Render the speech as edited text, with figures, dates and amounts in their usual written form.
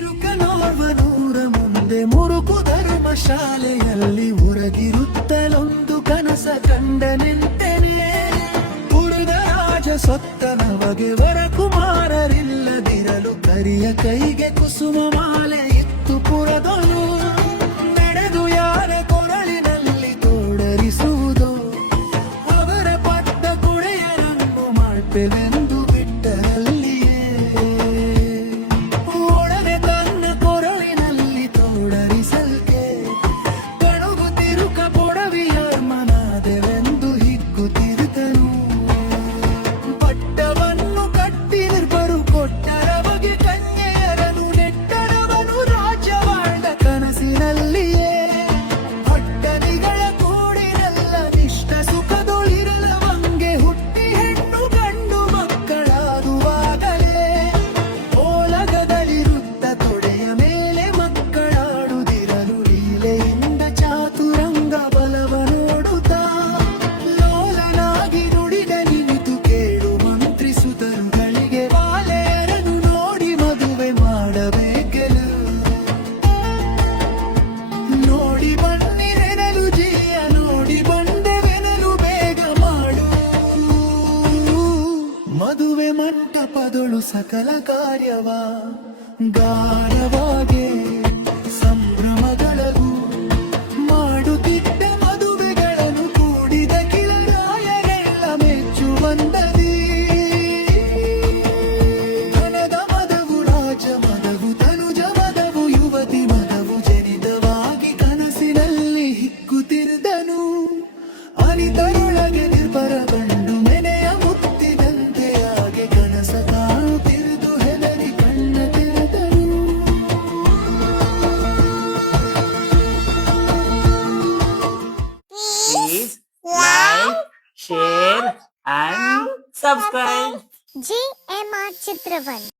ತಿರುಕನೋರ್ವ ನೂರ ಮುಂದೆ ಮುರುಕು ಧರ್ಮ ಶಾಲೆಯಲ್ಲಿ ಉರಗಿರುತ್ತಲೊಂದು ಕನಸ ಕಂಡನೆಂತೆನೆ. ಪುರದ ರಾಜ ಸೊತ್ತ ನಮಗೆ ವರಕುಮಾರರಿಲ್ಲದಿರಲು ಕರಿಯ ಕೈಗೆ ಕುಸುಮ ಮಾಲೆ ಇತ್ತು ಪುರದೊಳು. ನಡೆದು ಯಾರ ಕೊರಳಿನಲ್ಲಿ ತೋಡರಿಸುವುದು ಅವರ ಪಟ್ಟ ಕುಡೆಯರನ್ನು ಮಾಡ್ಪೆವೆಂದು ಬಿಟ್ಟರಲ್ಲಿಯೇ. ಒಡನೆ ತನ್ನ ಕೊರಳಿನಲ್ಲಿ ತೋಡರಿಸಲ್ಕೆ ಕಣುಗು ತಿರುಕ ಪೊಡವಿಯ ಮನಾದೆವೆಂದು ಹಿಗ್ಗುತ್ತಿರುತ್ತನು. ಪಟ್ಟವನ್ನು ಕಟ್ಟಿ ನಿರ್ಬರು ಕೊಟ್ಟರ ಬಗೆ ಕನ್ಯೆಯರನು ನೆಟ್ಟರವನು ರಾಜ್ಯವಾಳ ಕನಸಿನಲ್ಲಿಯೇ. ಪಟ್ಟಣಿಗಳ ಕೂಡಿರಲ್ಲ ನಿಷ್ಠ ಸುಖದೊಳಿರಲವಂಗೆ ಹುಟ್ಟಿ ಹೆಣ್ಣು ಗಂಡು ಮಕ್ಕಳಾದುವಾಗಲೇ. ಓಲಗದಲ್ಲಿರುತ್ತ ತೊಡೆಯ ಮೇಲೆ ಮಕ್ಕಳಾಡುದಿರಲು ಲೀಲೆಯಿಂದ ಚಾತುರಂಗ ಬಲವ ನೋಡುತ್ತಾ ಲೋಲನಾಗಿ ನುಡಿದ ನಿಂತು ಕೇಳು ಮಂತ್ರಿಸುತ್ತರುಗಳಿಗೆ ಬಾಲೆಯರನು ನೋಡಿ ಮದುವೆ ಮಾಡಬೇಕೆಲು. ನೋಡಿ ಬನ್ನಿರೆನಲು ಜಿಯ ನೋಡಿ ಬಂದೆವೆನಲು ಬೇಗ ಮಾಡು. ಮದುವೆ ಮಂಟಪದೊಳು ಸಕಲ ಕಾರ್ಯವ ಗಾನವಾಗೆ ಸಂಭ್ರಮಗಳಗೂ ಮಾಡುತ್ತಿದ್ದ ಮದುವೆಗಳನ್ನು ಕೂಡಿದ ಕಿಳರಾಯರೆಲ್ಲ ಮೆಚ್ಚುವಂದದಿ. ಧನದ ಮದವು ರಾಜ ಮದವು ತನುಜ ಮದವು ಯುವತಿ ಮದವು ಜನಿತವಾಗಿ ಕನಸಿನಲ್ಲಿ ಹಿಗ್ಗುತ್ತಿರುದನು. ಅನಿತರೊಳಗೆ ನಿರ್ಭರ ಗಂಡು ಮೆನೆಯ ಮುತ್ತಿದಂತೆ ಹಾಗೆ ಕನಸ ಕಾಣುತ್ತಿರುವುದು ಹೆದರಿ ಕಣ್ಣ ತೆರೆದನು. Please like, share and subscribe. JMR Chitravan.